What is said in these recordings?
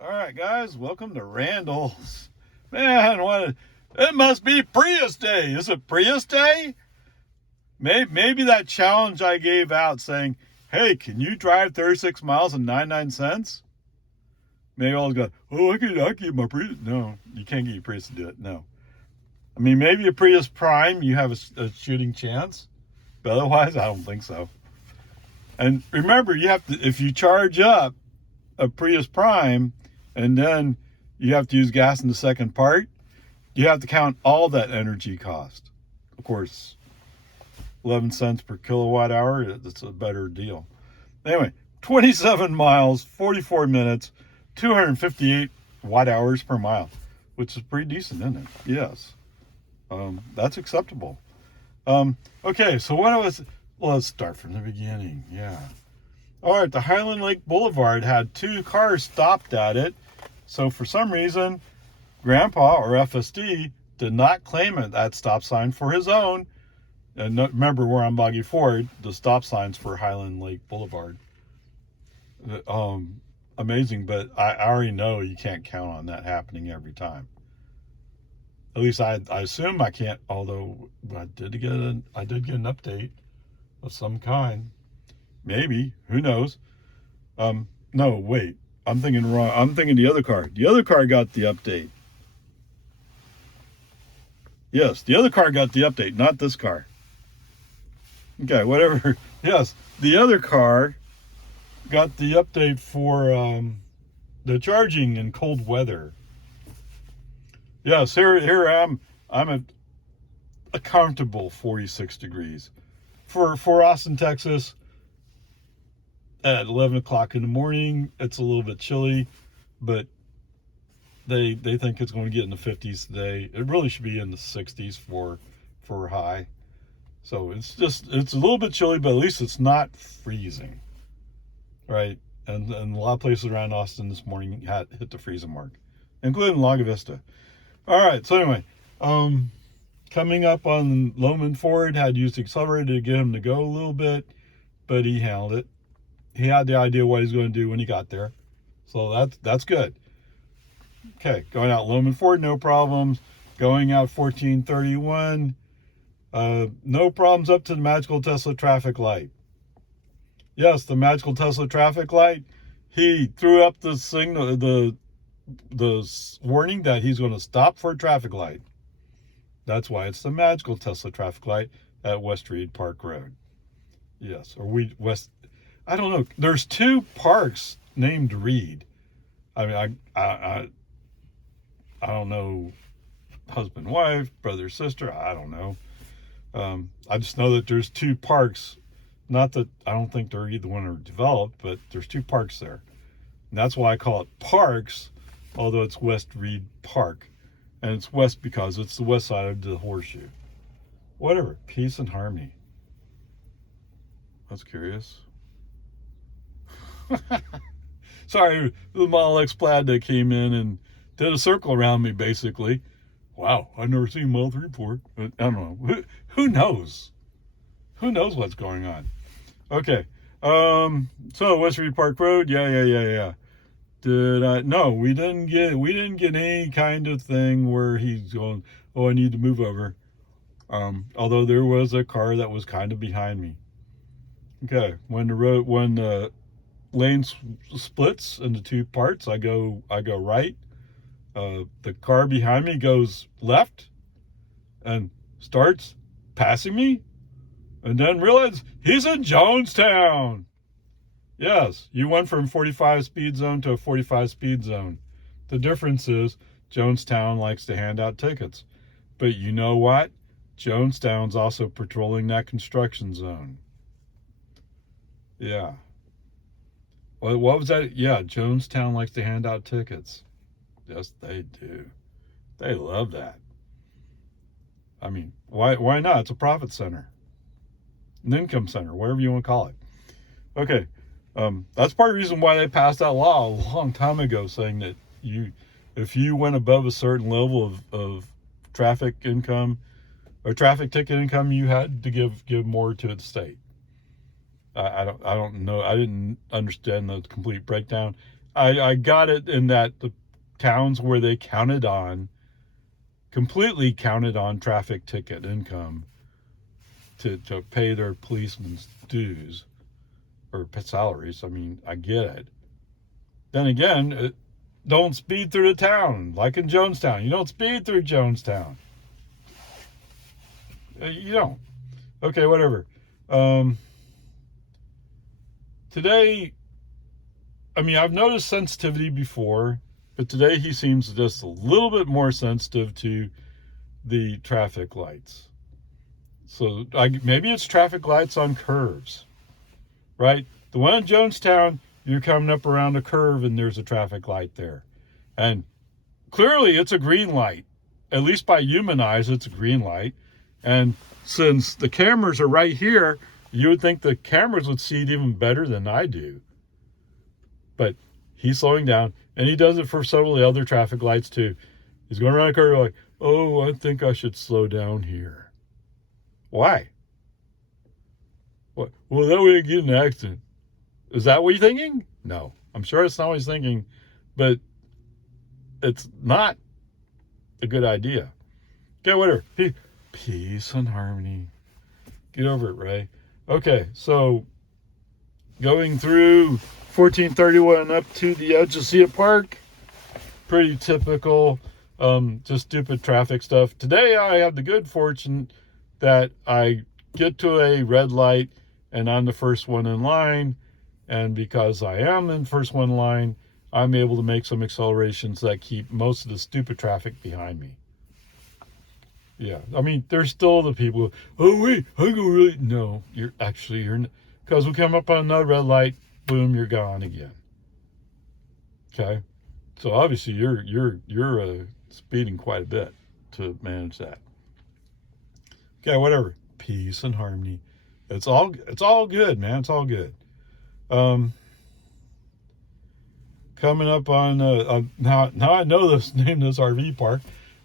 All right, guys, welcome to Randall's. Man, it must be Prius Day. Is it Prius Day? Maybe that challenge I gave out saying, hey, can you drive 36 miles and 99 cents? Maybe I'll go, oh, I can get my Prius. No, you can't get your Prius to do it. No. I mean, maybe a Prius Prime, you have a shooting chance. But otherwise, I don't think so. And remember, you have to, if you charge up a Prius Prime and then you have to use gas in the second part, you have to count all that energy cost. Of course, 11 cents per kilowatt hour, that's a better deal. Anyway, 27 miles, 44 minutes, 258 watt hours per mile, which is pretty decent, isn't it? Yes. That's acceptable. Okay, so let's start from the beginning. Yeah. All right, the Highland Lake Boulevard had two cars stopped at it. So for some reason, Grandpa, or FSD, did not claim it, that stop sign for his own. And remember, we're on Boggy Ford, the stop signs for Highland Lake Boulevard. Amazing, but I already know you can't count on that happening every time. At least I assume I can't, although I did get an update of some kind. Maybe, who knows? No, wait. I'm thinking wrong. I'm thinking the other car. The other car got the update. Yes, the other car got the update, not this car. Okay, whatever. Yes, the other car got the update for the charging in cold weather. Yes, here I'm at a comfortable 46 degrees. For Austin, Texas, at 11 o'clock in the morning, it's a little bit chilly, but they think it's going to get in the 50s today. It really should be in the 60s for high. So it's a little bit chilly, but at least it's not freezing, right? And a lot of places around Austin this morning hit the freezing mark, including Lago Vista. All right, so anyway, coming up on Loman Ford, had used the accelerator to get him to go a little bit, but he handled it. He had the idea what he's going to do when he got there. So that's good. Okay, going out Loman Ford, no problems. Going out 1431, no problems up to the Magical Tesla traffic light. Yes, the Magical Tesla traffic light, he threw up the signal, the warning that he's going to stop for a traffic light. That's why it's the Magical Tesla traffic light at West Reed Park Road. Yes, or I don't know. There's two parks named Reed. I mean, I don't know, husband, wife, brother, sister. I don't know. I just know that there's two parks. Not that I don't think they're either one are developed, but there's two parks there. And that's why I call it Parks, although it's West Reed Park. And it's west because it's the west side of the horseshoe. Whatever. Peace and harmony. That's curious. Sorry, the Model X Plaid that came in and did a circle around me, basically. Wow, I've never seen Model 3 before. But I don't know. Who knows? Who knows what's going on? Okay. So West Reed Park Road, yeah. No, we didn't get any kind of thing where he's going, oh, I need to move over. Although there was a car that was kind of behind me. Okay, when the lane splits into two parts, I go right. The car behind me goes left and starts passing me, and then realizes he's in Jonestown. Yes, you went from 45 speed zone to a 45 speed zone. The difference is Jonestown likes to hand out tickets. But you know what? Jonestown's also patrolling that construction zone. Yeah. What was that? Yeah, Jonestown likes to hand out tickets. Yes, they do. They love that. I mean, why not? It's a profit center. An income center, whatever you want to call it. Okay. That's part of the reason why they passed that law a long time ago, saying that if you went above a certain level of traffic income or traffic ticket income, you had to give more to the state. I don't know. I didn't understand the complete breakdown. I got it in that the towns where they completely counted on traffic ticket income to pay their policemen's dues or salaries. I mean, I get it. Then again, don't speed through the town, like in Jonestown. You don't speed through Jonestown. You don't. Okay, whatever. Today, I mean, I've noticed sensitivity before, but today he seems just a little bit more sensitive to the traffic lights. So maybe it's traffic lights on curves, right? The one in Jonestown, you're coming up around a curve and there's a traffic light there. And clearly it's a green light. At least by human eyes, it's a green light. And since the cameras are right here, you would think the cameras would see it even better than I do. But he's slowing down, and he does it for several of the other traffic lights too. He's going around a curve like, oh, I think I should slow down here. Why? What? Well, that way I get in an accident. Is that what you're thinking? No. I'm sure it's not what he's thinking, but it's not a good idea. Okay, whatever. Peace and harmony. Get over it, Ray. Okay, so going through 1431 up to the edge of Cedar Park. Pretty typical, just stupid traffic stuff. Today I have the good fortune that I get to a red light and I'm the first one in line. And because I am in first one in line, I'm able to make some accelerations that keep most of the stupid traffic behind me. Yeah, I mean, there's still the people, oh, wait, I go really, no, you're because we come up on another red light, boom, you're gone again. Okay, so obviously you're speeding quite a bit to manage that. Okay, whatever. Peace and harmony. It's all good, man. It's all good. Coming up on now I know this name this RV park,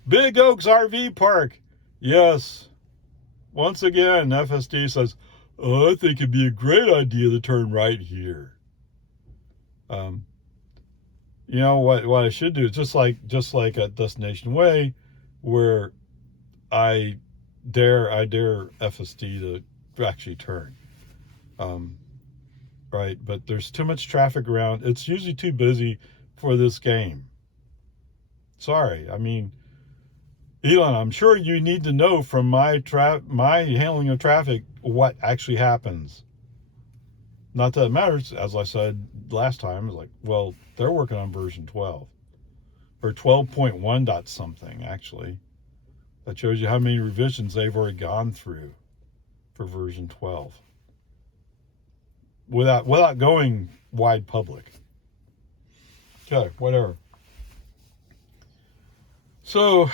Big Oaks RV Park. Yes. Once again, FSD says, oh, I think it'd be a great idea to turn right here. You know what I should do, just like at Destination Way, where I dare FSD to actually turn. Right, but there's too much traffic around. It's usually too busy for this game. Sorry, I mean, Elon, I'm sure you need to know from my handling of traffic what actually happens. Not that it matters, as I said last time. It's like, well, they're working on version 12 or 12.1 dot something actually. That shows you how many revisions they've already gone through for version 12 without going wide public. Okay, whatever. So,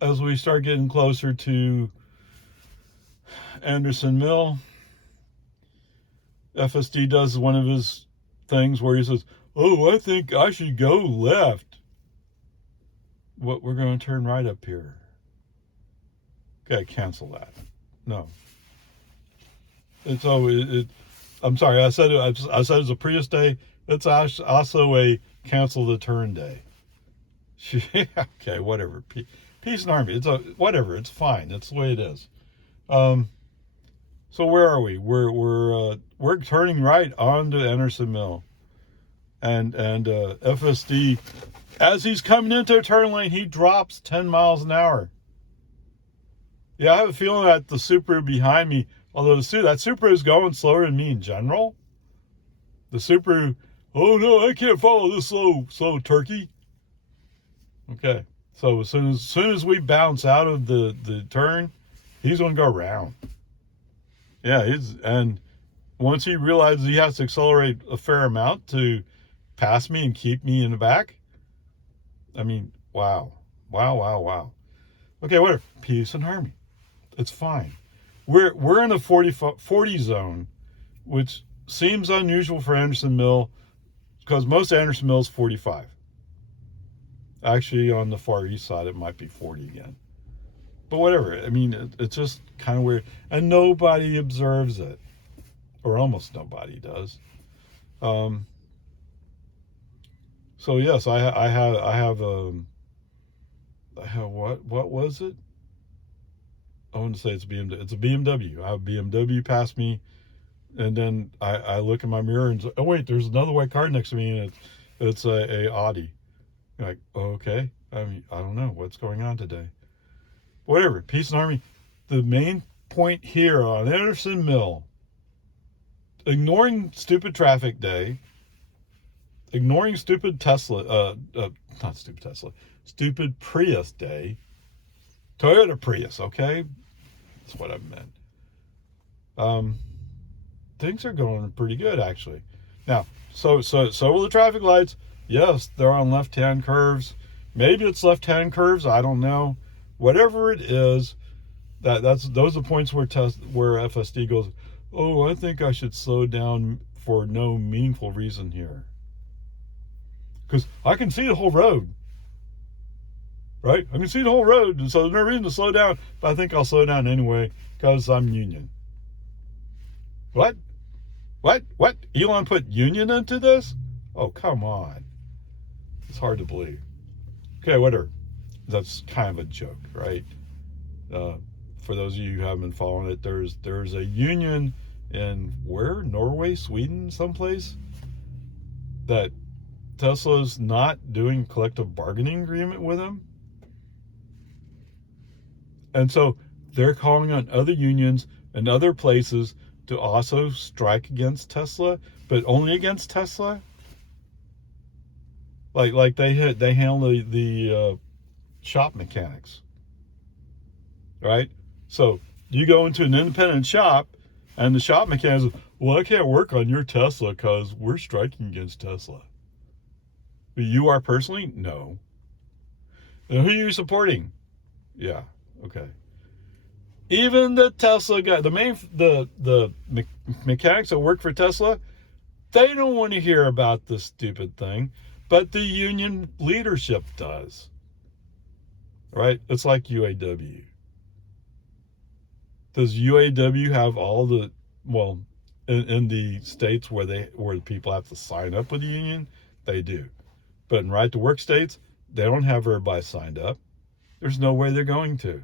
as we start getting closer to Anderson Mill, FSD does one of his things where he says, oh, I think I should go left. What, we're going to turn right up here. Okay, cancel that. No. It's I'm sorry, I said it's a Prius day. It's also a cancel the turn day. Okay, whatever. Peace and harmony. Whatever. It's fine. That's the way it is. So where are we? We're turning right onto Anderson Mill, and FSD, as he's coming into a turn lane, he drops 10 miles an hour. Yeah, I have a feeling that the Subaru behind me, although that Subaru is going slower than me in general. The Subaru, oh no, I can't follow this slow turkey. Okay, so as soon as we bounce out of the turn, he's going to go around. Yeah, and once he realizes he has to accelerate a fair amount to pass me and keep me in the back, I mean, wow. Okay, whatever. Peace and harmony. It's fine. We're in a 40 zone, which seems unusual for Anderson Mill because most Anderson Mill is 45. Actually, on the far east side, it might be 40 again. But whatever. I mean, it's just kind of weird. And nobody observes it. Or almost nobody does. So yes, I have what was it? I want to say it's BMW. It's a BMW. I have BMW pass me, and then I look in my mirror and say, oh wait, there's another white car next to me, and it's a Audi. You're like, okay, I mean, I don't know what's going on today. Whatever, peace and harmony. The main point here on Anderson Mill, ignoring stupid traffic day, ignoring stupid Tesla, not stupid Tesla, stupid Prius day, Toyota Prius, okay? That's what I meant. Things are going pretty good, actually. Now, so will the traffic lights. Yes, they're on left-hand curves. Maybe it's left-hand curves. I don't know. Whatever it is, those are points where FSD goes, oh, I think I should slow down for no meaningful reason here. Because I can see the whole road. Right? I can see the whole road, and so there's no reason to slow down, but I think I'll slow down anyway because I'm union. What? Elon put union into this? Oh, come on. It's hard to believe. Okay, whatever. That's kind of a joke, right? For those of you who haven't been following it, there's a union in where? Norway, Sweden, someplace, that Tesla's not doing collective bargaining agreement with them. And so they're calling on other unions and other places to also strike against Tesla, but only against Tesla. Like they handle the shop mechanics, right? So you go into an independent shop, and the shop mechanics, well, I can't work on your Tesla because we're striking against Tesla. But you are personally? No. And who are you supporting? Yeah. Okay. Even the Tesla guy, the mechanics that work for Tesla, they don't want to hear about this stupid thing, but the union leadership does. Right? It's like UAW. Does UAW have all the, well, in the states where the people have to sign up with the union? They do. But in right to work states, they don't have everybody signed up. There's no way they're going to.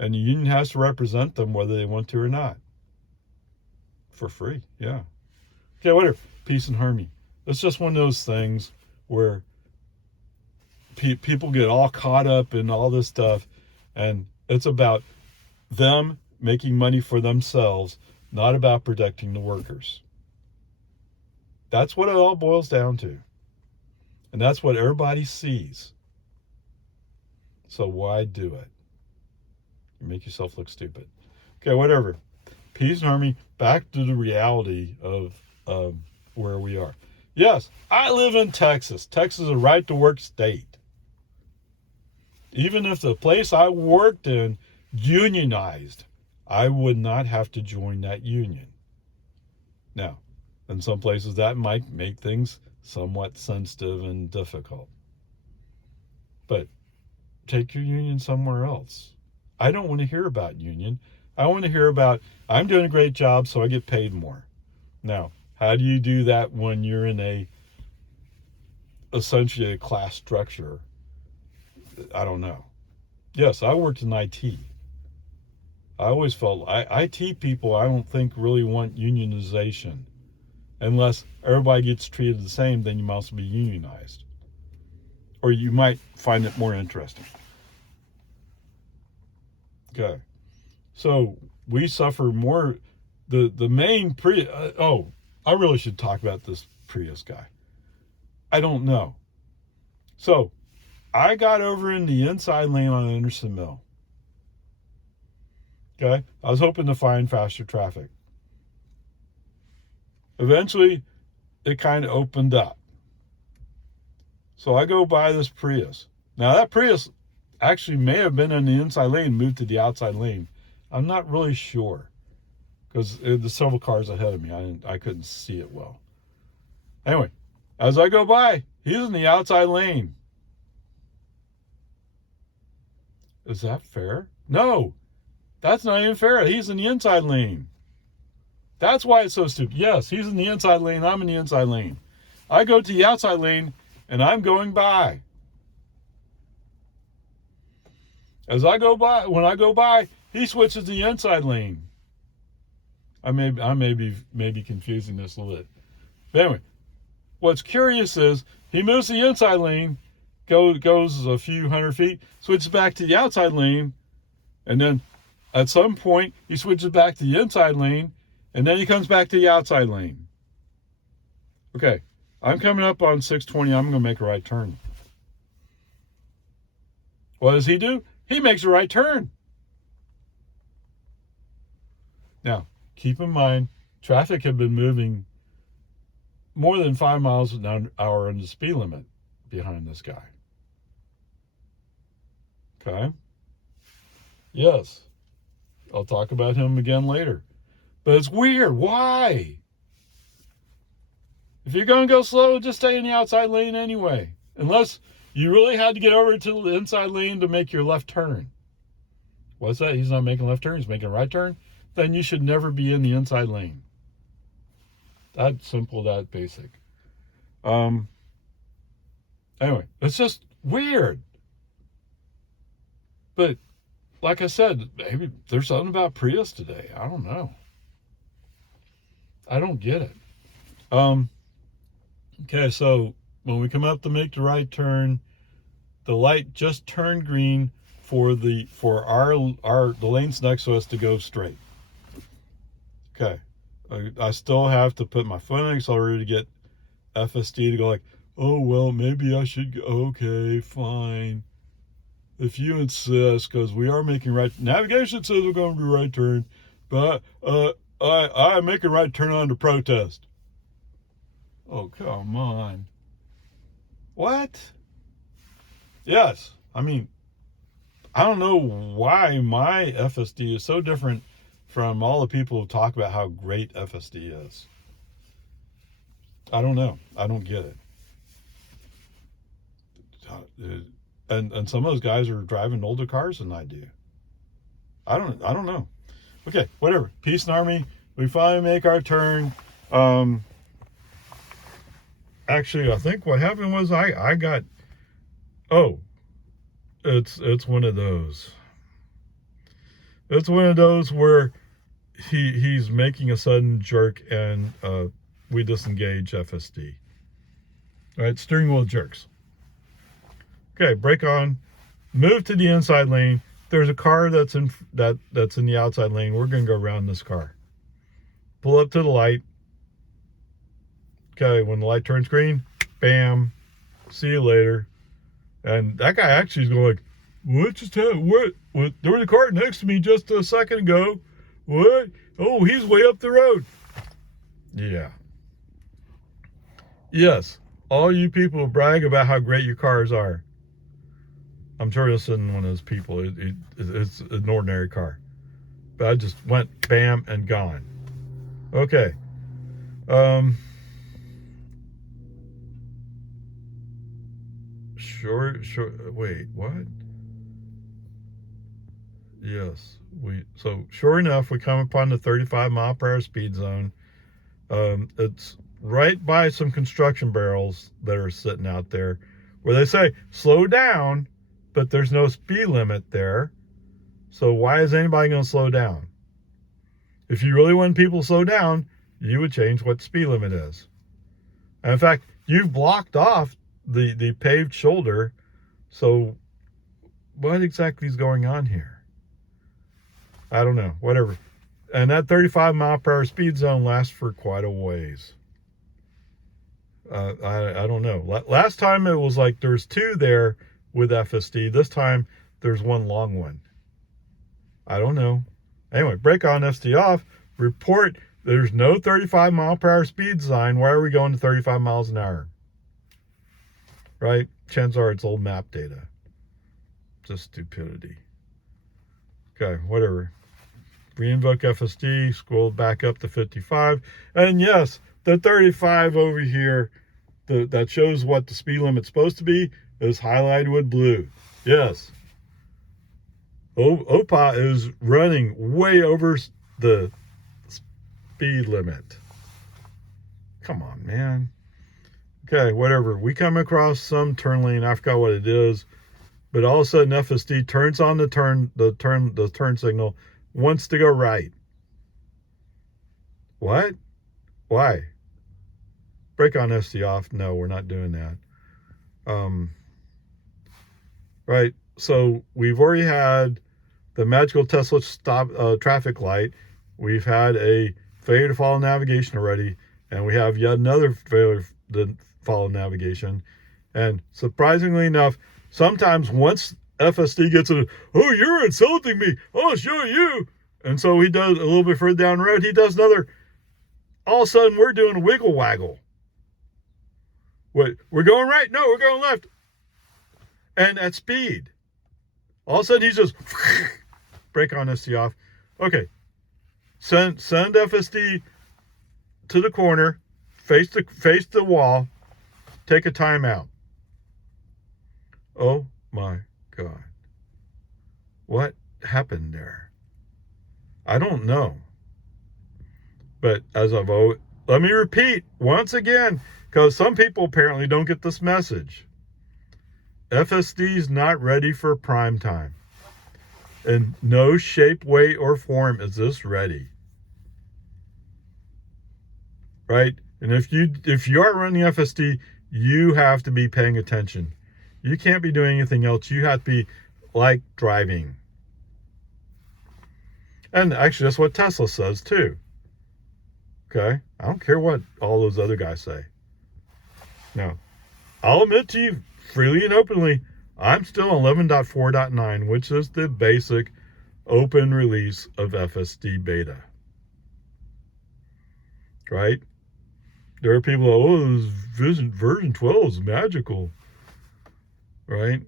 And the union has to represent them whether they want to or not. For free, yeah. Okay, whatever. Peace and harmony. It's just one of those things where people get all caught up in all this stuff, and it's about them making money for themselves, not about protecting the workers. That's what it all boils down to. And that's what everybody sees. So why do it? You make yourself look stupid. Okay, whatever. Peace and harmony. Back to the reality of where we are. Yes, I live in Texas. Texas is a right-to-work state. Even if the place I worked in unionized, I would not have to join that union. Now, in some places that might make things somewhat sensitive and difficult. But take your union somewhere else. I don't want to hear about union. I want to hear about, I'm doing a great job, so I get paid more. Now, how do you do that when you're in essentially a class structure? I don't know. Yes, I worked in IT. I always felt IT people, I don't think really want unionization. Unless everybody gets treated the same, then you must be unionized. Or you might find it more interesting. Okay. So we suffer more. The main I really should talk about this Prius guy. I don't know. So I got over in the inside lane on Anderson Mill. Okay. I was hoping to find faster traffic. Eventually, it kind of opened up. So I go by this Prius. Now, that Prius actually may have been in the inside lane, moved to the outside lane. I'm not really sure because there's several cars ahead of me. I couldn't see it well. Anyway, as I go by, he's in the outside lane. Is that fair? No, that's not even fair. He's in the inside lane. That's why it's so stupid. Yes, he's in the inside lane. I'm in the inside lane. I go to the outside lane. and I'm going by. As I go by, when I go by, he switches the inside lane. I may be confusing this a little bit. But anyway, what's curious is he moves the inside lane, goes a few hundred feet, switches back to the outside lane, and then at some point he switches back to the inside lane, and then he comes back to the outside lane. Okay, I'm coming up on 620. I'm going to make a right turn. What does he do? He makes a right turn. Now, keep in mind, traffic had been moving more than 5 miles an hour under the speed limit behind this guy. Okay? Yes. I'll talk about him again later. But it's weird. Why? If you're going to go slow, just stay in the outside lane anyway. Unless you really had to get over to the inside lane to make your left turn. What's that? He's not making a left turn. He's making a right turn. Then you should never be in the inside lane. That simple, that basic. Anyway, it's just weird. But like I said, maybe there's something about Prius today. I don't know. I don't get it. Okay, so when we come up to make the right turn, the light just turned green for the lanes next to us to go straight. Okay, I still have to put my foot on the accelerator to get FSD to go like, oh well, maybe I should go. Okay, fine, if you insist, because we are making right. Navigation says we're going to do right turn, but I make a right turn on to protest. Oh, come on. What? Yes. I mean, I don't know why my FSD is so different from all the people who talk about how great FSD is. I don't know. I don't get it. And some of those guys are driving older cars than I do. I don't know. Okay, whatever. Peace and Army. We finally make our turn. Actually, I think what happened was I got. Oh, it's one of those. It's one of those where he's making a sudden jerk and we disengage FSD. All right, steering wheel jerks. Okay, brake on, move to the inside lane. There's a car that's in the outside lane. We're gonna go around this car. Pull up to the light. Okay, when the light turns green, bam, see you later. And that guy actually is going like, what just happened? What? There was a car next to me just a second ago. What? Oh, he's way up the road. Yeah. Yes, all you people brag about how great your cars are. I'm sure this isn't one of those people. It's an ordinary car. But I just went bam and gone. Okay. Sure. Wait, what? Yes, so sure enough, we come upon the 35 mile per hour speed zone. It's right by some construction barrels that are sitting out there where they say slow down, but there's no speed limit there. So why is anybody going to slow down? If you really want people to slow down, you would change what the speed limit is. And in fact, you've blocked off the paved shoulder. So what exactly is going on here? I don't know. Whatever. And that 35 mile per hour speed zone lasts for quite a ways. I don't know. Last time it was like there's two there with FSD. This time there's one long one. I don't know. Anyway, brake on, FSD off. Report there's no 35 mile per hour speed sign. Why are we going to 35 miles an hour? Right? Chances are it's old map data. Just stupidity. Okay, whatever. Reinvoke FSD, scroll back up to 55. And yes, the 35 over here that shows what the speed limit's supposed to be is highlighted with blue. Yes. OPA is running way over the speed limit. Come on, man. Okay, whatever. We come across some turn lane. I forgot what it is, but all of a sudden FSD turns on the turn signal, wants to go right. What? Why? Brake on SD off. No, we're not doing that. Right. So we've already had the magical Tesla stop traffic light. We've had a failure to follow navigation already, and we have yet another failure to follow navigation. And surprisingly enough, sometimes once FSD gets it, oh, you're insulting me, I'll show you. And so he does a little bit further down the road, he does another. All of a sudden, we're doing a wiggle waggle. Wait, we're going right? No, we're going left. And at speed. All of a sudden, he's just brake on SD off. Okay, send FSD to the corner, face the wall, take a timeout. Oh my God. What happened there? I don't know. But as I've always, let me repeat once again, because some people apparently don't get this message. FSD is not ready for prime time. In no shape, way, or form is this ready. Right? And if you are running FSD, you have to be paying attention. You can't be doing anything else. You have to be like driving. And actually, that's what Tesla says too. Okay? I don't care what all those other guys say. Now, I'll admit to you freely and openly, I'm still on 11.4.9, which is the basic open release of FSD beta. Right? There are people, oh, version 12 is magical. Right?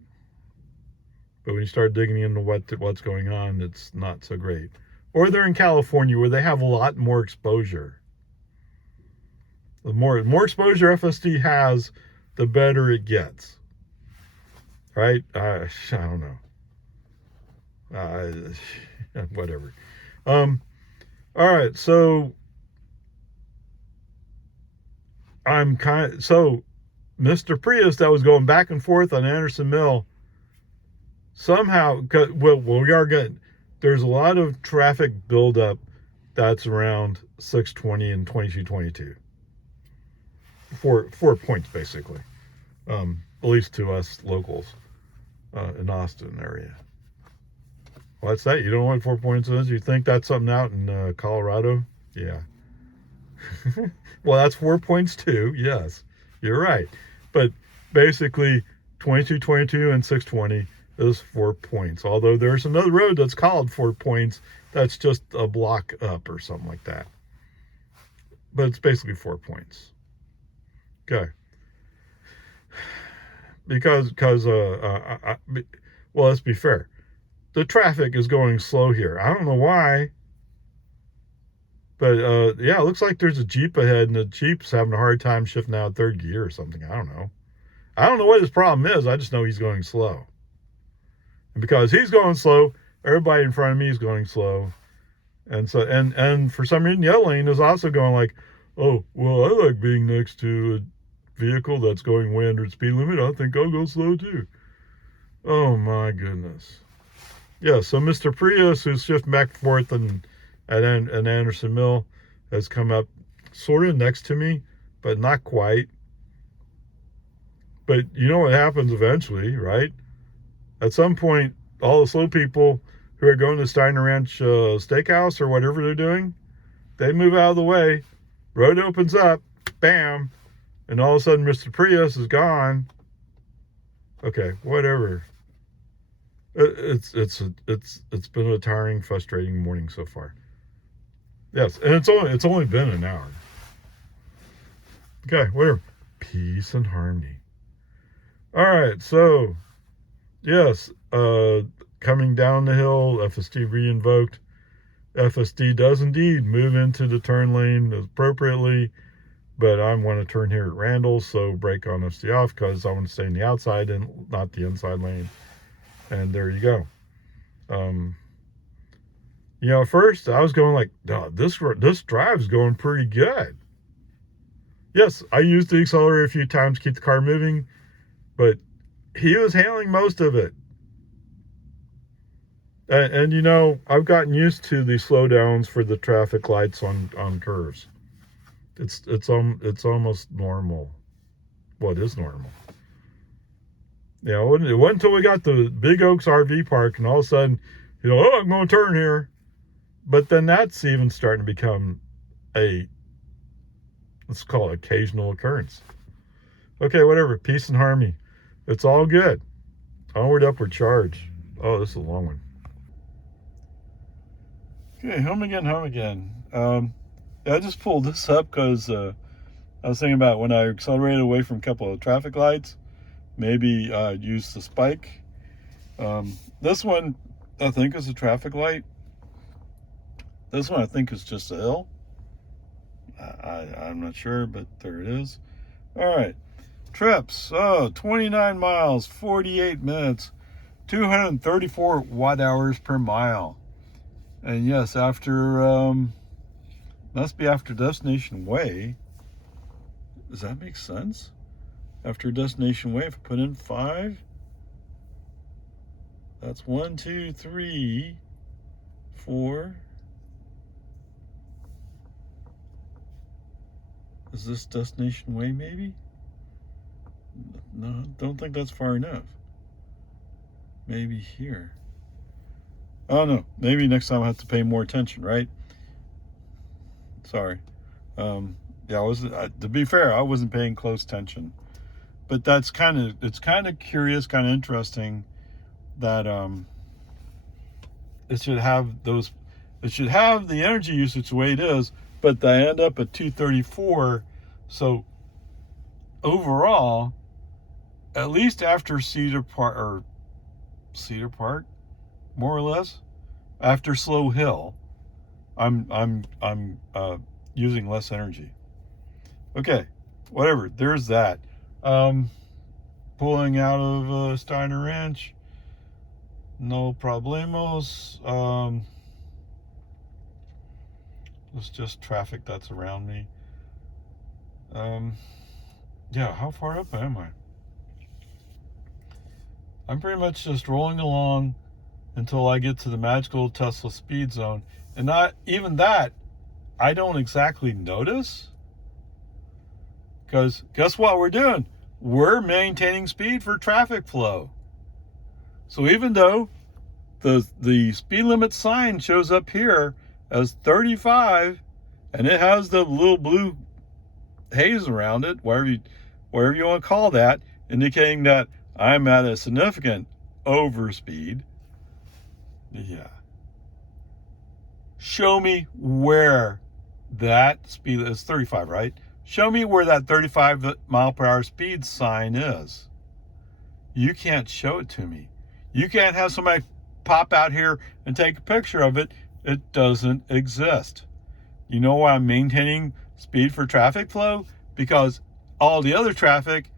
But when you start digging into what's going on, it's not so great. Or they're in California where they have a lot more exposure. The more exposure FSD has, the better it gets. Right? I don't know. Whatever. All right. So Mr. Prius that was going back and forth on Anderson Mill somehow, there's a lot of traffic buildup that's around 620 and 2222. 4 points basically, at least to us locals in Austin area. What's that? You don't know what 4 points is? You think that's something out in Colorado? Yeah. Well, that's 4 points too. Yes, you're right. But basically, 2222 and 620 is 4 points. Although there's another road that's called 4 points. That's just a block up or something like that. But it's basically 4 points. Okay. Because well, let's be fair. The traffic is going slow here. I don't know why. But yeah, it looks like there's a Jeep ahead, and the Jeep's having a hard time shifting out third gear or something. I don't know. I don't know what his problem is. I just know he's going slow. And because he's going slow, everybody in front of me is going slow. And so and for some reason, the other lane is also going like, oh, well, I like being next to a vehicle that's going way under the speed limit. I think I'll go slow too. Oh my goodness. Yeah, so Mr. Prius, who's shifting back and forth and at Anderson Mill, has come up sort of next to me, but not quite. But you know what happens eventually, right? At some point, all the slow people who are going to Steiner Ranch Steakhouse or whatever they're doing, they move out of the way, road opens up, bam, and all of a sudden Mr. Prius is gone. Okay, whatever. It's been a tiring, frustrating morning so far. Yes, and it's only been an hour. Okay, whatever. Peace and harmony. All right, so yes, coming down the hill, FSD re-invoked. FSD does indeed move into the turn lane appropriately, but I want to turn here at Randall, so brake on SD off because I want to stay in the outside and not the inside lane. And there you go. You know, at first I was going like, no, this drive's going pretty good. Yes, I used the accelerator a few times to keep the car moving, but he was handling most of it. And you know, I've gotten used to the slowdowns for the traffic lights on curves. It's almost normal. Well, it is normal. Yeah, it wasn't until we got the Big Oaks RV park, and all of a sudden, oh, I'm going to turn here. But then that's even starting to become a, let's call it, occasional occurrence. Okay, whatever. Peace and harmony. It's all good. Onward, upward, charge. Oh, this is a long one. Okay, home again, home again. Yeah, I just pulled this up because I was thinking about when I accelerated away from a couple of traffic lights, maybe use the spike. This one, I think, is a traffic light. This one, I think, is just a hill. I'm not sure, but there it is. All right. Trips. 29 miles, 48 minutes, 234 watt hours per mile. And yes, after, must be after Destination Way. Does that make sense? After Destination Way, if I put in 5, that's 1, 2, 3, 4. Is this Destination Way, maybe? No, don't think that's far enough. Maybe here. Oh, no. Maybe next time I have to pay more attention, right? Sorry. Yeah, to be fair, I wasn't paying close attention. But it's kind of curious, kind of interesting that it should have the energy usage the way it is, but they end up at 234. So overall, at least after Cedar Park, more or less, after Slow Hill, I'm using less energy. Okay, whatever. There's that. Pulling out of Steiner Ranch, no problemos. It's just traffic that's around me. Yeah, how far up am I? I'm pretty much just rolling along until I get to the magical Tesla speed zone. And not even that, I don't exactly notice. Because guess what we're doing? We're maintaining speed for traffic flow. So even though the speed limit sign shows up here as 35, and it has the little blue haze around it, whatever you want to call that, indicating that I'm at a significant overspeed. Yeah. Show me where that speed is. 35, right? Show me where that 35 mile per hour speed sign is. You can't show it to me. You can't have somebody pop out here and take a picture of it. It doesn't exist. You know why I'm maintaining speed for traffic flow? Because all the other traffic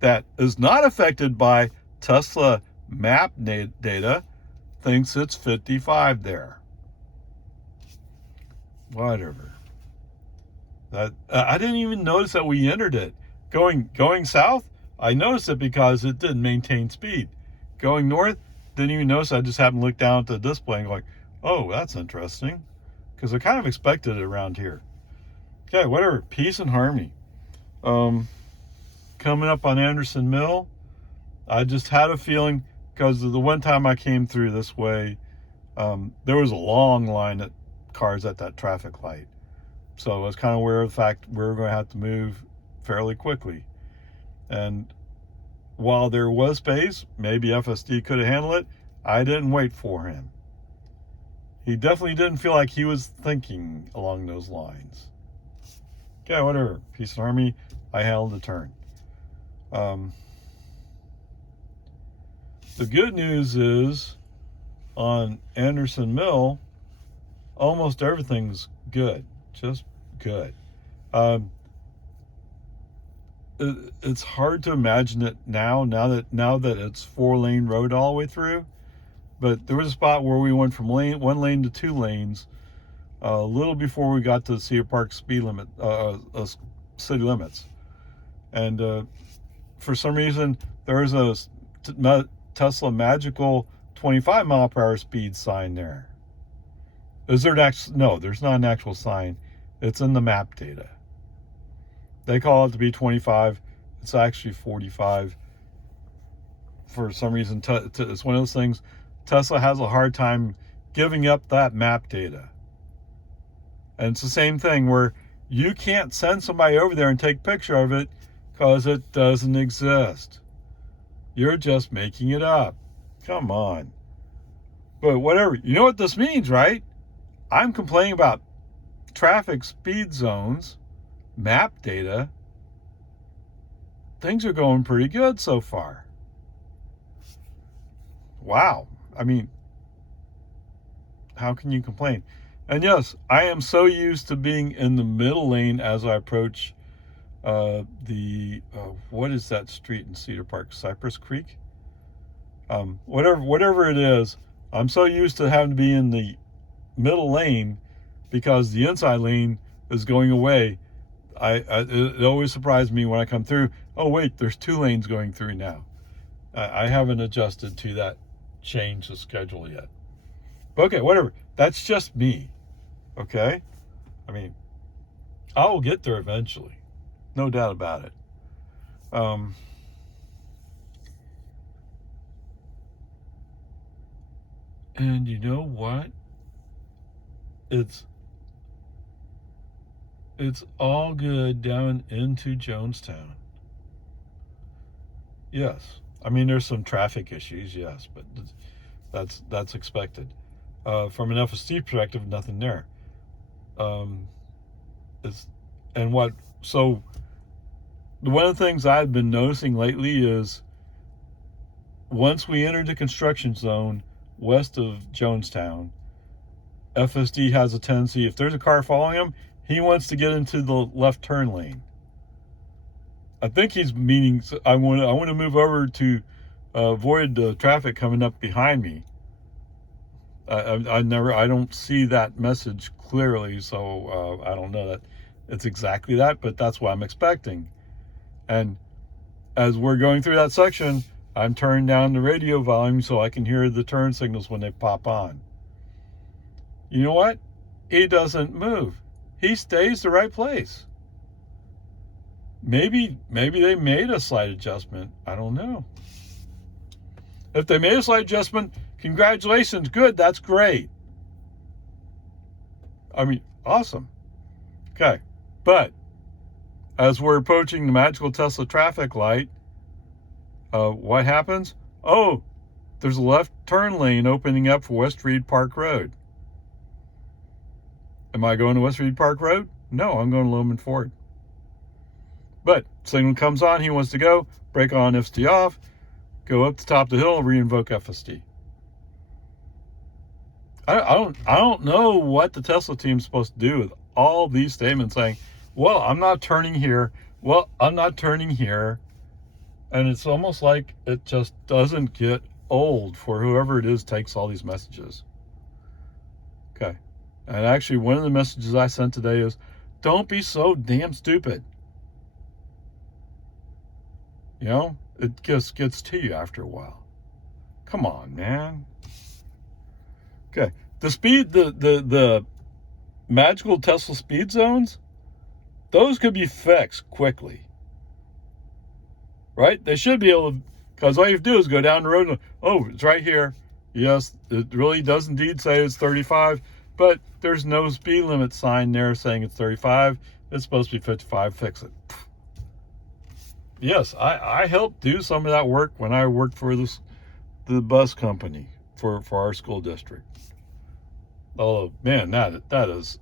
that is not affected by Tesla map data thinks it's 55 there. Whatever. That I didn't even notice that we entered it. Going south, I noticed it because it didn't maintain speed. Going north, didn't even notice. I just happened to look down at the display and go like, oh, that's interesting. Because I kind of expected it around here. Okay, whatever. Peace and harmony. Coming up on Anderson Mill, I just had a feeling, because the one time I came through this way, there was a long line of cars at that traffic light. So I was kind of aware of the fact we were going to have to move fairly quickly. And while there was space, maybe FSD could have handled it, I didn't wait for him. He definitely didn't feel like he was thinking along those lines. Okay, whatever. Peace and harmony. I held the turn. The good news is on Anderson Mill, almost everything's good. Just good. It's hard to imagine it now that it's 4-lane road all the way through. But there was a spot where we went from one lane to 2 lanes a little before we got to the Cedar Park speed limit city limits. And for some reason, there's a Tesla magical 25 mile per hour speed sign there. Is there an actual? No, there's not an actual sign. It's in the map data. They call it to be 25. It's actually 45. For some reason, it's one of those things. Tesla has a hard time giving up that map data. And it's the same thing where you can't send somebody over there and take a picture of it because it doesn't exist. You're just making it up. Come on. But whatever. You know what this means, right? I'm complaining about traffic speed zones, map data. Things are going pretty good so far. Wow. I mean, how can you complain? And yes, I am so used to being in the middle lane as I approach what is that street in Cedar Park? Cypress Creek? Whatever it is, I'm so used to having to be in the middle lane because the inside lane is going away. It always surprised me when I come through. Oh wait, there's 2 lanes going through now. I haven't adjusted to that change the schedule yet. But okay, whatever. That's just me. Okay? I mean, I will get there eventually. No doubt about it. And you know what? It's all good down into Jonestown. Yes. I mean, there's some traffic issues, yes, but that's expected. From an FSD perspective, nothing there. So one of the things I've been noticing lately is once we enter the construction zone west of Jonestown, FSD has a tendency, if there's a car following him, he wants to get into the left turn lane. I think he's meaning I want to move over to avoid the traffic coming up behind me. I don't see that message clearly, so I don't know that it's exactly that, but that's what I'm expecting. And as we're going through that section, I'm turning down the radio volume so I can hear the turn signals when they pop on. You know what? He doesn't move. He stays the right place. Maybe they made a slight adjustment. I don't know. If they made a slight adjustment, congratulations. Good. That's great. I mean, awesome. Okay. But as we're approaching the magical Tesla traffic light, what happens? Oh, there's a left turn lane opening up for West Reed Park Road. Am I going to West Reed Park Road? No, I'm going to Loman Ford. But signal comes on, he wants to go, brake on, FSD off, go up the top of the hill, re-invoke FSD. I don't know what the Tesla team's supposed to do with all these statements saying, well, I'm not turning here. Well, I'm not turning here. And it's almost like it just doesn't get old for whoever it is takes all these messages. Okay. And actually, one of the messages I sent today is, don't be so damn stupid. You know, it just gets to you after a while. Come on, man. Okay. The magical Tesla speed zones, those could be fixed quickly. Right? They should be able to, because all you have to do is go down the road and, oh, it's right here. Yes, it really does indeed say it's 35, but there's no speed limit sign there saying it's 35. It's supposed to be 55. Fix it. Yes, I helped do some of that work when I worked for the bus company for our school district. Oh, man, that is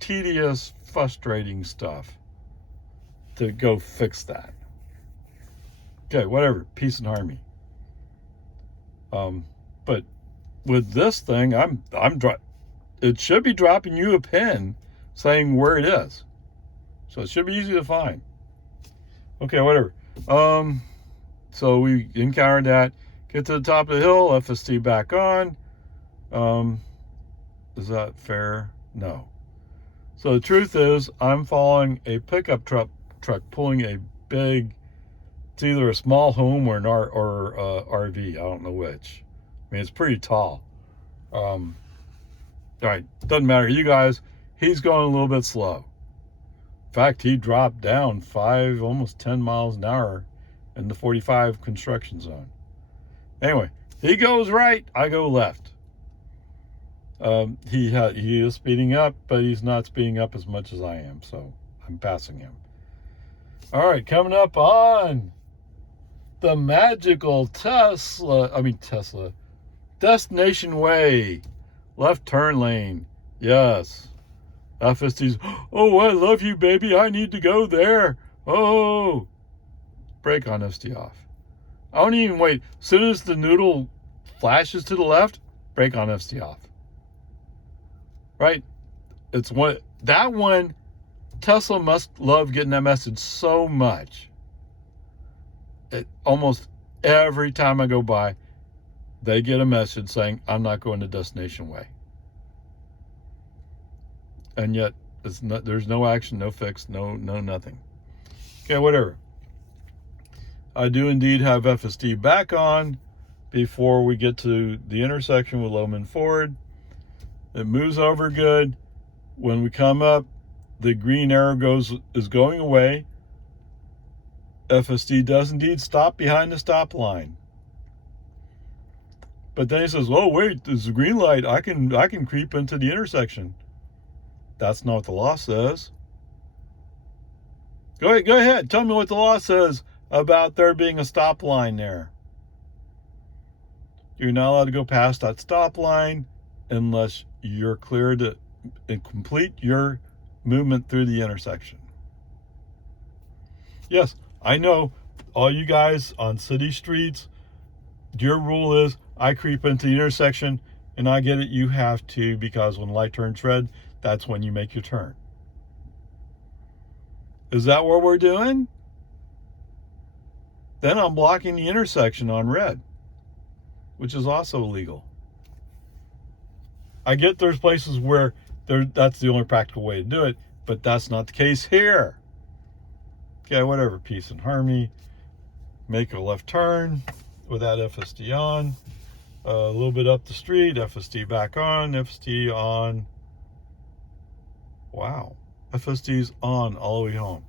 tedious, frustrating stuff to go fix that. Okay, whatever, peace and harmony. But with this thing, it should be dropping you a pin saying where it is. So it should be easy to find. Okay, whatever. So we encountered that. Get to the top of the hill, FSD back on. Is that fair? No. So the truth is, I'm following a pickup truck pulling a big, it's either a small home or an RV. I don't know which. I mean, it's pretty tall. All right, doesn't matter. You guys, he's going a little bit slow. In fact, he dropped down 5, almost 10 miles an hour in the 45 construction zone. Anyway, he goes right, I go left. He is speeding up, but he's not speeding up as much as I am, so I'm passing him. All right, coming up on the magical Tesla, Destination Way, left turn lane. Yes. FSD's, oh, I love you, baby. I need to go there. Oh. Brake on FSD off. I don't even wait. As soon as the noodle flashes to the left, brake on FSD off. Right? It's that one, Tesla must love getting that message so much. Almost every time I go by, they get a message saying, I'm not going to Destination Way. And yet, there's no action, no fix, no nothing. Okay, whatever. I do indeed have FSD back on before we get to the intersection with Lowman Ford. It moves over good. When we come up, the green arrow is going away. FSD does indeed stop behind the stop line. But then he says, oh wait, there's a green light. I can creep into the intersection. That's not what the law says. Go ahead. Tell me what the law says about there being a stop line there. You're not allowed to go past that stop line unless you're cleared to complete your movement through the intersection. Yes, I know all you guys on city streets, your rule is I creep into the intersection, and I get it, you have to, because when the light turns red, that's when you make your turn. Is that what we're doing? Then I'm blocking the intersection on red, which is also illegal. I get there's places where that's the only practical way to do it, but that's not the case here. Okay, whatever, peace and harmony. Make a left turn with that FSD on. A little bit up the street, FSD back on, FSD on. Wow, FSD's on all the way home.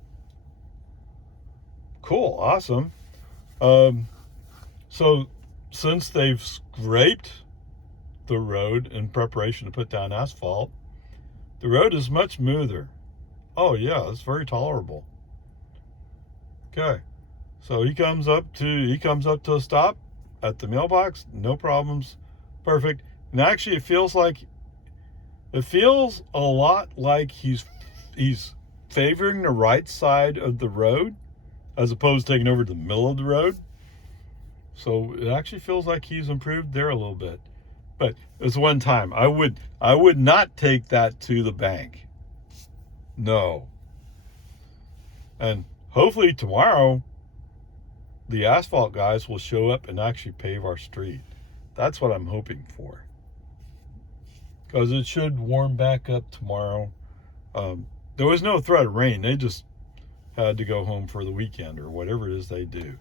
Cool, awesome. So since they've scraped the road in preparation to put down asphalt, the road is much smoother. Oh yeah, it's very tolerable. Okay, so he comes up to a stop at the mailbox, no problems, perfect. And actually, it feels a lot like he's favoring the right side of the road as opposed to taking over the middle of the road. So it actually feels like he's improved there a little bit. But it's one time. I would not take that to the bank. No. And hopefully tomorrow, the asphalt guys will show up and actually pave our street. That's what I'm hoping for. Because it should warm back up tomorrow. There was no threat of rain. They just had to go home for the weekend or whatever it is they do.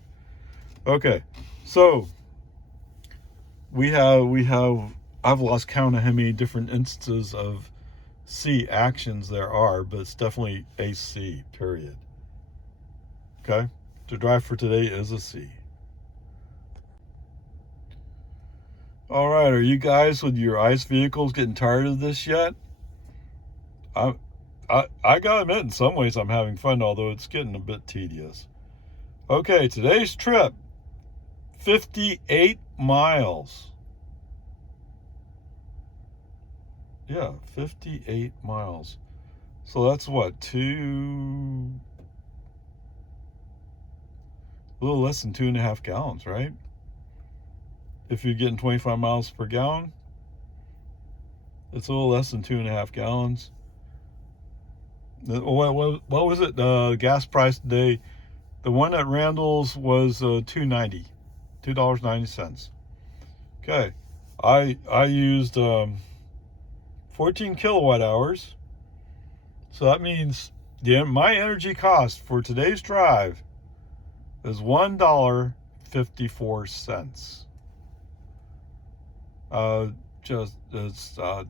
Okay, so I've lost count of how many different instances of C actions there are, but it's definitely a C, period. Okay, to drive for today is a C. All right, are you guys with your ICE vehicles getting tired of this yet? I gotta admit, in some ways I'm having fun, although it's getting a bit tedious. Okay, today's trip, 58 miles. Yeah, 58 miles. So that's what, a little less than 2.5 gallons, right? If you're getting 25 miles per gallon, it's a little less than 2.5 gallons. What was it? Gas price today, the one at Randall's was $2.90. Okay, I used 14 kilowatt hours So that means my energy cost for today's drive is $1.54.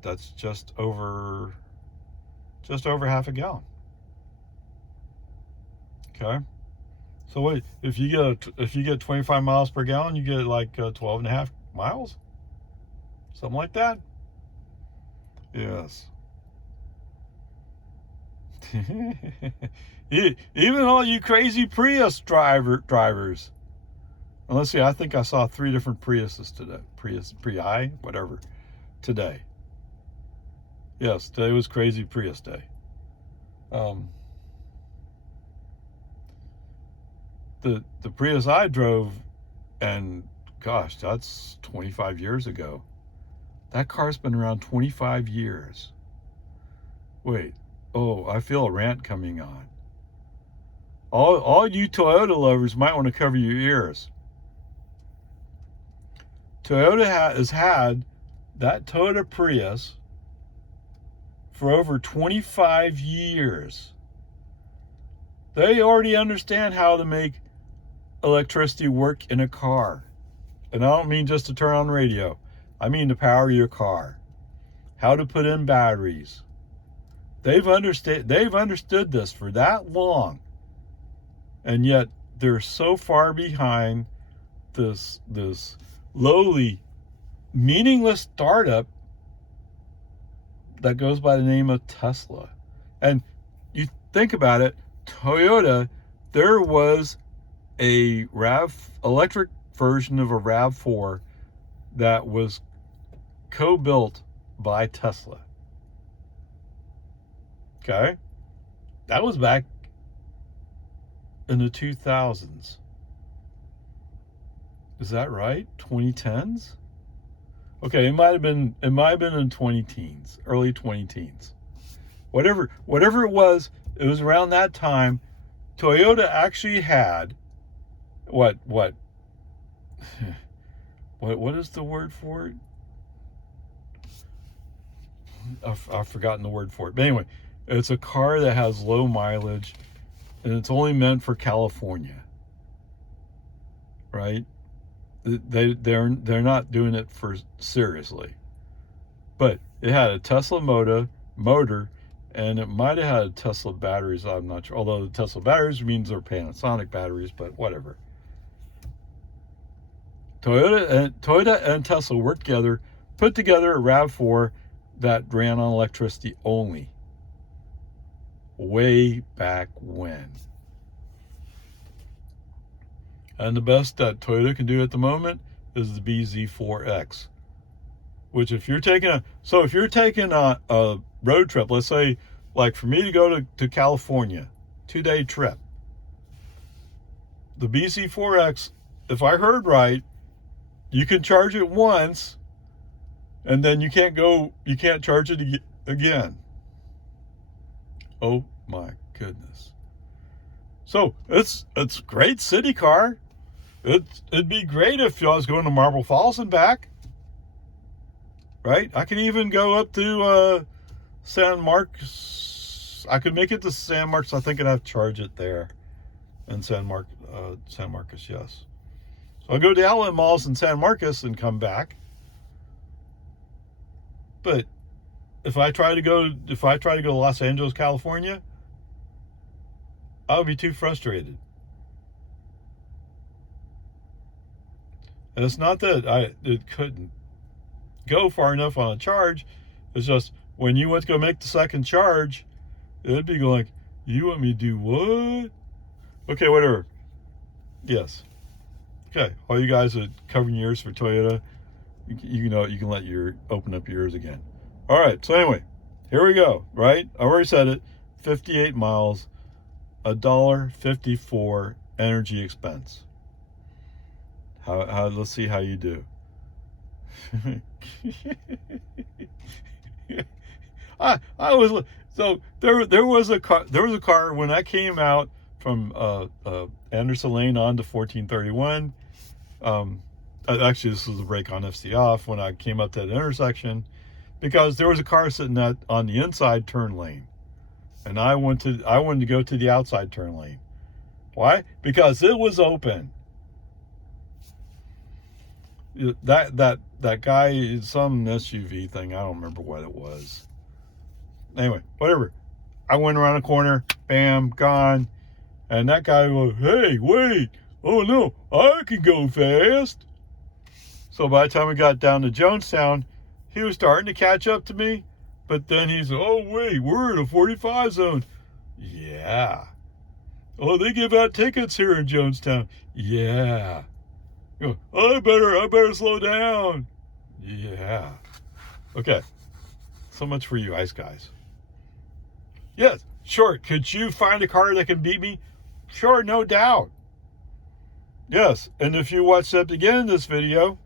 That's just over half a gallon. Okay. So wait, if you get 25 miles per gallon, you get like 12 and a half miles, something like that. Yes. Even all you crazy Prius drivers. Well, let's see. I think I saw 3 different Priuses today. Prii, whatever, today. Yes, today was crazy Prius day. The Prius I drove, and gosh, that's 25 years ago. That car's been around 25 years. Wait. Oh, I feel a rant coming on. All you Toyota lovers might want to cover your ears. Toyota has had that Toyota Prius for over 25 years. They already understand how to make electricity work in a car. And I don't mean just to turn on the radio. I mean to power your car. How to put in batteries. They've understood this for that long. And yet they're so far behind this lowly, meaningless startup that goes by the name of Tesla. And you think about it, Toyota, there was a electric version of a RAV4 that was co-built by Tesla. Okay? That was back in the 2000s. Is that right? 2010s? Okay, it might have been in 20-teens, early 20-teens. Whatever it was around that time. Toyota actually had what is the word for it? I've forgotten the word for it. But anyway, it's a car that has low mileage, and it's only meant for California. Right? They're not doing it for seriously. But it had a Tesla motor, and it might have had Tesla batteries. I'm not sure. Although the Tesla batteries means they're Panasonic batteries, but whatever. Toyota and Tesla worked together, put together a RAV4 that ran on electricity only. Way back when. And the best that Toyota can do at the moment is the BZ4X. Which if you're taking a road trip, let's say like for me to go to California, 2-day trip, the BZ4X, if I heard right, you can charge it once and then you can't charge it again. Oh my goodness. So it's a great city car. It'd be great if I was going to Marble Falls and back. Right? I can even go up to San Marcos. I could make it to San Marcos. I think I'd have to charge it there. In San Marcos, yes. So I'll go to outlet malls in San Marcos and come back. But if I try to go to Los Angeles, California, I would be too frustrated. And it's not that it couldn't go far enough on a charge. It's just when you went to go make the second charge, it'd be like, you want me to do what? Okay, whatever. Yes. Okay, all you guys are covering your ears for Toyota, you can open up your ears again. All right, so anyway, here we go, right? I already said it, 58 miles, $1.54 energy expense. Let's see how you do. There was a car when I came out from Anderson Lane on to 1431. Actually, this was a brake on FSD off when I came up to that intersection, because there was a car sitting on the inside turn lane, and I wanted to go to the outside turn lane. Why? Because it was open. That guy, some SUV thing, I don't remember what it was. Anyway, whatever. I went around a corner, bam, gone. And that guy goes, hey, wait, oh no, I can go fast. So by the time we got down to Jonestown, he was starting to catch up to me. But then he's, oh wait, we're in a 45 zone. Yeah. Oh, they give out tickets here in Jonestown. Yeah. I better slow down. Yeah. Okay. So much for you ice guys. Yes, sure. Could you find a car that can beat me? Sure, no doubt. Yes, and if you watched up again in this video,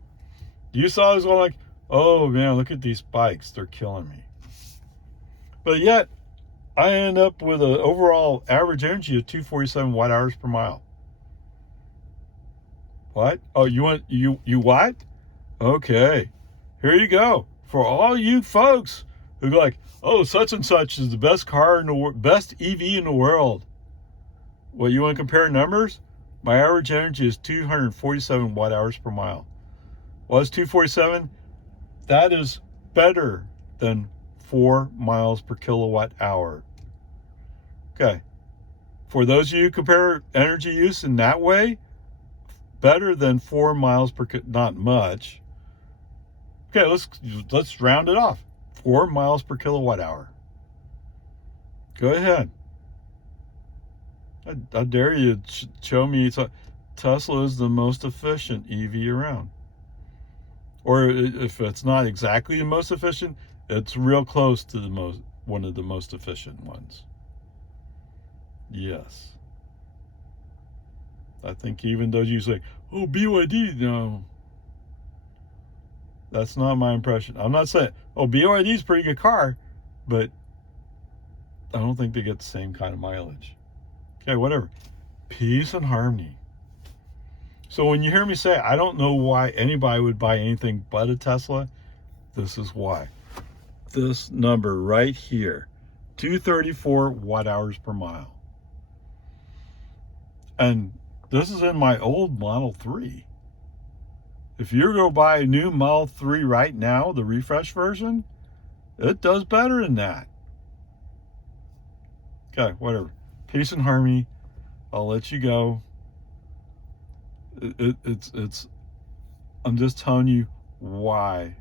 you saw I was going like, oh man, look at these bikes. They're killing me. But yet, I end up with an overall average energy of 247 watt hours per mile. What? Oh, you what? Okay. Here you go. For all you folks who go like, oh, such and such is the best car in the best EV in the world. Well, you want to compare numbers? My average energy is 247 watt hours per mile. Well, it's 247. That is better than 4 miles per kilowatt hour. Okay. For those of you who compare energy use in that way, better than 4 miles per, not much. Okay, let's round it off. 4 miles per kilowatt hour. Go ahead. I dare you to show me Tesla is the most efficient EV around. Or if it's not exactly the most efficient, it's real close to one of the most efficient ones. Yes. I think even though you say, oh, BYD, no. That's not my impression. I'm not saying, oh, BYD is a pretty good car, but I don't think they get the same kind of mileage. Okay, whatever. Peace and harmony. So when you hear me say, I don't know why anybody would buy anything but a Tesla, this is why. This number right here, 234 watt hours per mile. And this is in my old Model 3. If you're going to buy a new Model 3 right now, the refresh version, it does better than that. Okay, whatever. Peace and harmony. I'll let you go. It's. I'm just telling you why.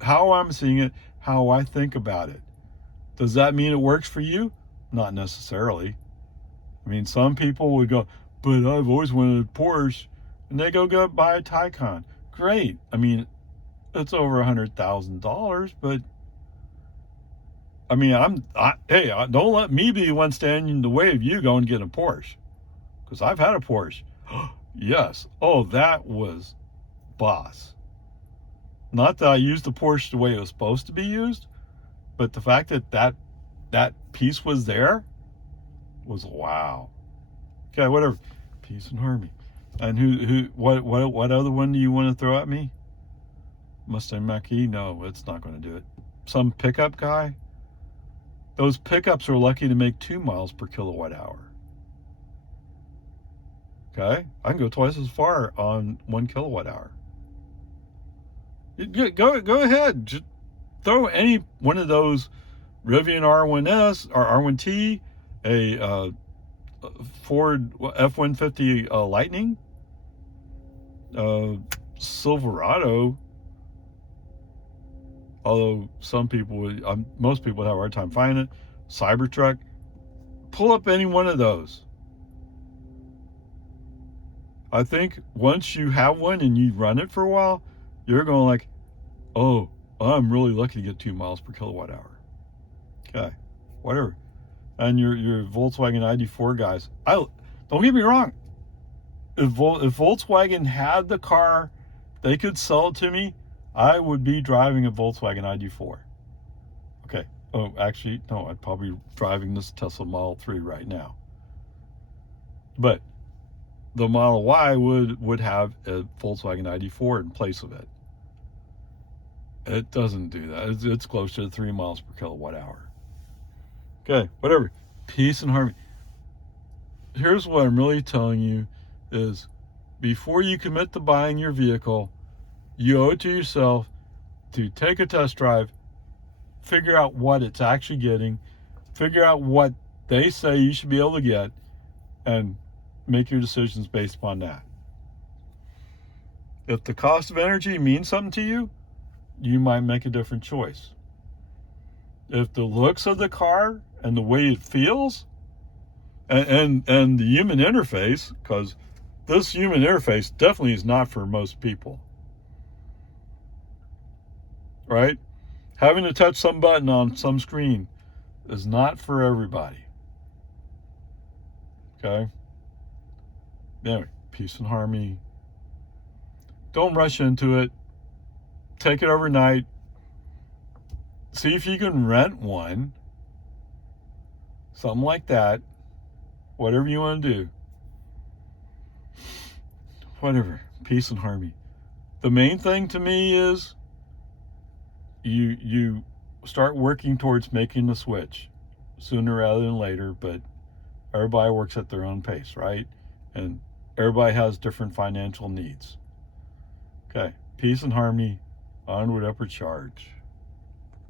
How I'm seeing it, how I think about it. Does that mean it works for you? Not necessarily. I mean, some people would go, but I've always wanted a Porsche, and they go buy a Taycan. Great. I mean, it's over $100,000, but I mean, hey, don't let me be the one standing in the way of you going to get a Porsche, because I've had a Porsche. Yes. Oh, that was boss. Not that I used the Porsche the way it was supposed to be used, but the fact that piece was there was wow. Okay, whatever. Peace and harmony. And what other one do you want to throw at me? Mustang Mach-E? No, it's not going to do it. Some pickup guy? Those pickups are lucky to make 2 miles per kilowatt hour. Okay, I can go twice as far on 1 kilowatt hour. Go ahead. Just throw any one of those Rivian R1S or R1T, a Ford F-150 Lightning, Silverado. Although most people would have a hard time finding it. Cybertruck. Pull up any one of those. I think once you have one and you run it for a while, you're going like, oh, I'm really lucky to get 2 miles per kilowatt hour. Okay, whatever. And your Volkswagen ID4 guys, don't get me wrong. If Volkswagen had the car, they could sell it to me, I would be driving a Volkswagen ID4. Okay. Oh, actually, no, I'd probably be driving this Tesla Model 3 right now. But the Model Y would have a Volkswagen ID4 in place of it. It doesn't do that. It's close to 3 miles per kilowatt hour. Okay, whatever. Peace and harmony. Here's what I'm really telling you is before you commit to buying your vehicle, you owe it to yourself to take a test drive, figure out what it's actually getting, figure out what they say you should be able to get, and make your decisions based upon that. If the cost of energy means something to you, you might make a different choice. If the looks of the car and the way it feels and the human interface, because this human interface definitely is not for most people, right? Having to touch some button on some screen is not for everybody. Okay? Anyway, peace and harmony. Don't rush into it. Take it overnight. See if you can rent one. Something like that. Whatever you want to do. Whatever. Peace and harmony. The main thing to me is you start working towards making the switch sooner rather than later, but everybody works at their own pace, right? And everybody has different financial needs. Okay. Peace and harmony. Onward, upward charge.